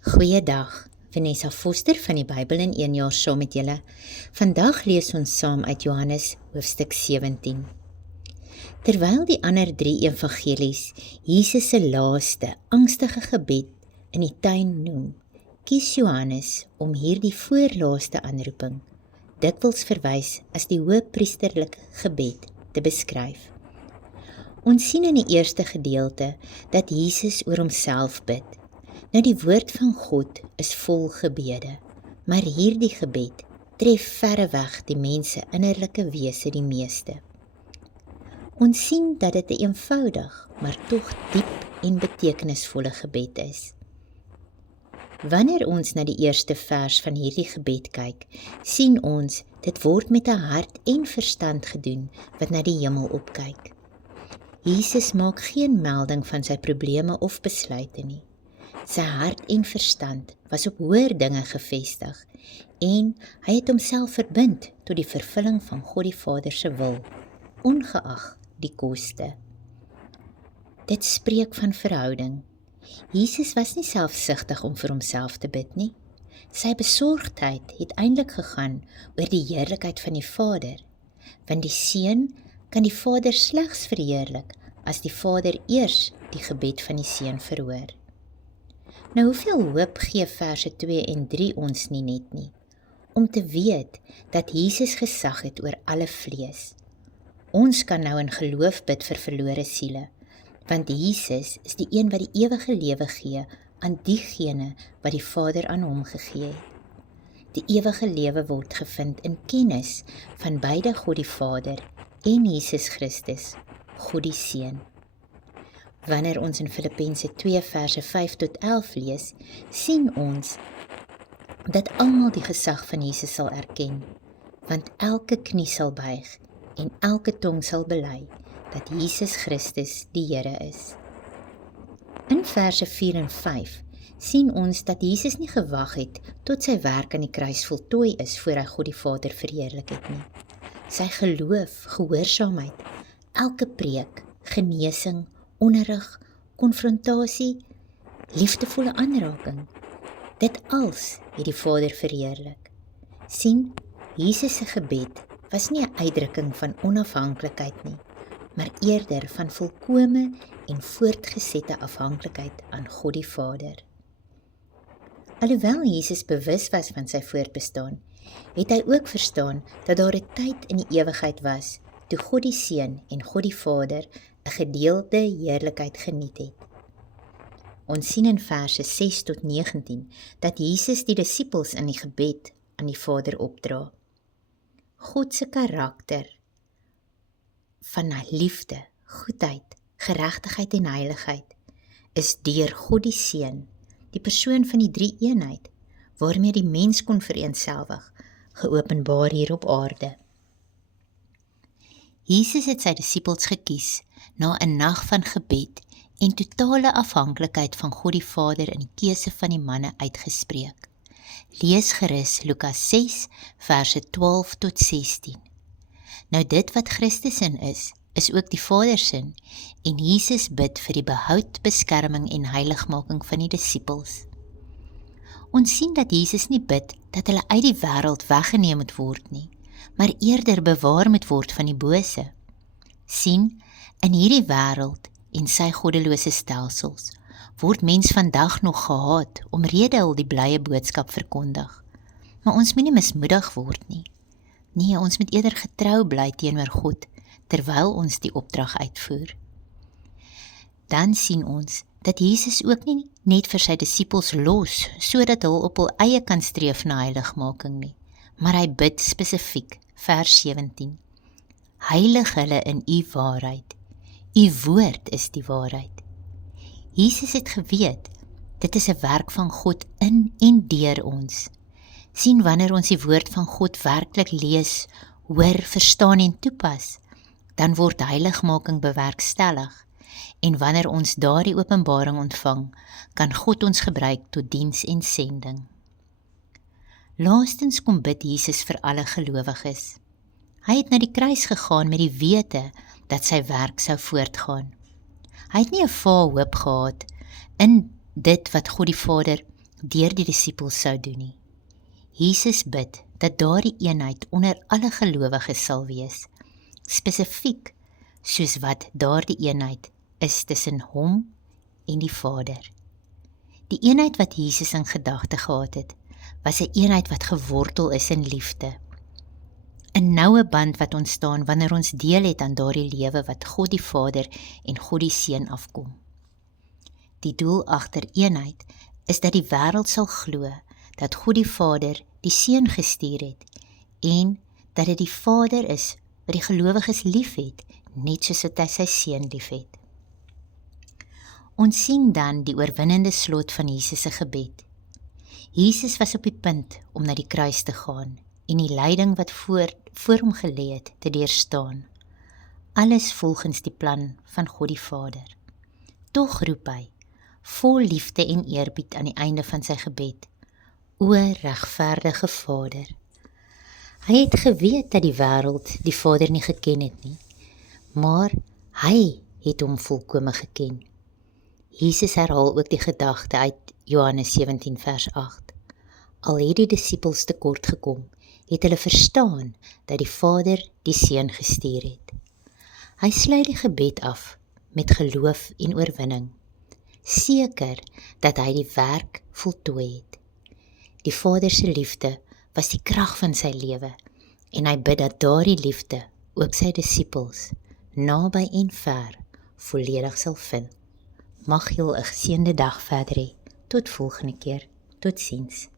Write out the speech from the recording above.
Goeiedag, Vanessa Foster van die Bybel in 1 jaar saam met julle. Vandag lees ons saam uit Johannes hoofstuk 17. Terwyl die ander 3 evangelies Jesus se laaste, angstige gebed in die tuin noem, kies Johannes om hierdie voorlaaste aanroeping, dikwels verwys as die hoëpriesterlike gebed, te beskryf. Ons sien in die eerste gedeelte dat Jesus oor homself bid. Nou die woord van God is vol gebede, maar hierdie gebed tref verreweg die mense innerlike wese die meeste. Ons sien dat dit 'n eenvoudig, maar tog diep en betekenisvolle gebed is. Wanneer ons na die eerste vers van hierdie gebed kyk, sien ons dit word met 'n hart en verstand gedoen wat na die hemel opkyk. Jesus maak geen melding van sy probleme of besluite nie. Sy hart en verstand was op hoër dinge gefestig en hy het homself verbind tot die vervulling van God die Vader se wil, ongeag die koste. Dit spreek van verhouding. Jesus was nie selfsugtig om vir homself te bid nie. Sy besorgdheid het eintlik gegaan oor die heerlikheid van die Vader, want die Seun kan die Vader slegs verheerlik as die Vader eers die gebed van die Seun verhoor. Nou hoeveel hoop gee verse 2 en 3 ons nie net nie, om te weet dat Jesus gesag het oor alle vlees. Ons kan nou in geloof bid vir verlore siele, want Jesus is die een wat die ewige lewe gee aan diegene wat die Vader aan hom gegee het. Die ewige lewe word gevind in kennis van beide God die Vader en Jesus Christus, God die Seun. Wanneer ons in Filippense 2 verse 5 tot 11 lees, sien ons dat almal die gesag van Jesus sal erken, want elke knie sal buig en elke tong sal bely dat Jesus Christus die Here is. In verse 4 en 5 sien ons dat Jesus nie gewag het tot sy werk aan die kruis voltooi is voor hy God die Vader verheerlik het nie. Sy geloof, gehoorsaamheid, elke preek, genesing, onderrig, konfrontasie, liefdevolle aanraking, dit als het die Vader verheerlik. Sien, Jesus se gebed was nie 'n uitdrukking van onafhanklikheid nie, maar eerder van volkome en voortgesette afhanklikheid aan God die Vader. Alhoewel Jesus bewus was van sy voortbestaan, het hy ook verstaan dat daar 'n tyd in die ewigheid was, toe God die Seun en God die Vader 'n gedeelde heerlikheid geniet het. Ons sien in verse 6 tot 19 dat Jesus die disippels in die gebed aan die Vader opdra. God se karakter van liefde, goedheid, geregtigheid en heiligheid is deur God die Seun, die persoon van die drie eenheid, waarmee die mens kon vereenselwig, geopenbaar hier op aarde. Jesus het sy disippels gekies na 'n nag van gebed en totale afhanklikheid van God die Vader in die keuse van die manne uitgespreek. Lees gerus Lukas 6, verse 12 tot 16. Nou dit wat Christus in is ook die Vader sin, en Jesus bid vir die behoud, beskerming en heiligmaking van die disippels. Ons sien dat Jesus nie bid dat hulle uit die wêreld weggeneem moet word nie, maar eerder bewaar moet word van die bose. Sien, in hierdie wêreld en sy goddelose stelsels word mens vandag nog gehaat omrede hulle die blye boodskap verkondig. Maar ons moet nie mismoedig word nie. Nee, ons moet eerder getrou bly teenoor God terwyl ons die opdrag uitvoer. Dan sien ons dat Jesus ook nie net vir sy disippels los sodat hulle op hul eie kan streef na heiligmaking nie, maar hy bid spesifiek, vers 17. Heilig hulle in u waarheid. U woord is die waarheid. Jesus het geweet, dit is 'n werk van God in en deur ons. Sien, wanneer ons die woord van God werklik lees, hoor, verstaan en toepas, dan word heiligmaking bewerkstellig. En wanneer ons daardie openbaring ontvang, kan God ons gebruik tot diens en sending. Laastens kom bid Jesus vir alle gelowiges. Hy het na die kruis gegaan met die wete dat sy werk sou voortgaan. Hy het nie 'n vaal hoop gehad in dit wat God die Vader deur die disippels sou doen nie. Jesus bid dat daardie eenheid onder alle gelowiges sal wees, spesifiek soos wat daardie eenheid is tussen hom en die Vader. Die eenheid wat Jesus in gedagte gehad het, was 'n eenheid wat gewortel is in liefde. 'n Noue band wat ontstaan wanneer ons deel het aan daardie lewe wat God die Vader en God die Seun afkom. Die doel agter eenheid is dat die wêreld sal glo dat God die Vader die Seun gestuur het en dat dit die Vader is wat die gelowiges liefhet, net soos wat hy sy Seun liefhet. Ons sien dan die oorwinnende slot van Jesus se gebed. Jesus was op die punt om na die kruis te gaan en die lyding wat voor hom gelê het te deurstaan. Alles volgens die plan van God die Vader. Tog roep hy, vol liefde en eerbied aan die einde van sy gebed, O regverdige Vader. Hy het geweet dat die wêreld die Vader nie geken het nie, maar hy het hom volkome geken. Jesus herhaal ook die gedagte uit Johannes 17 vers 8. Al het die disippels tekort gekom, het hulle verstaan dat die Vader die Seun gestuur het. Hy sluit die gebed af met geloof en oorwinning, seker dat hy die werk voltooi het. Die Vader se liefde was die krag van sy lewe en hy bid dat daardie liefde ook sy disippels naby en ver volledig sal vind. Mag jy 'n geseënde dag verder hê. Tot volgende keer. Totsiens.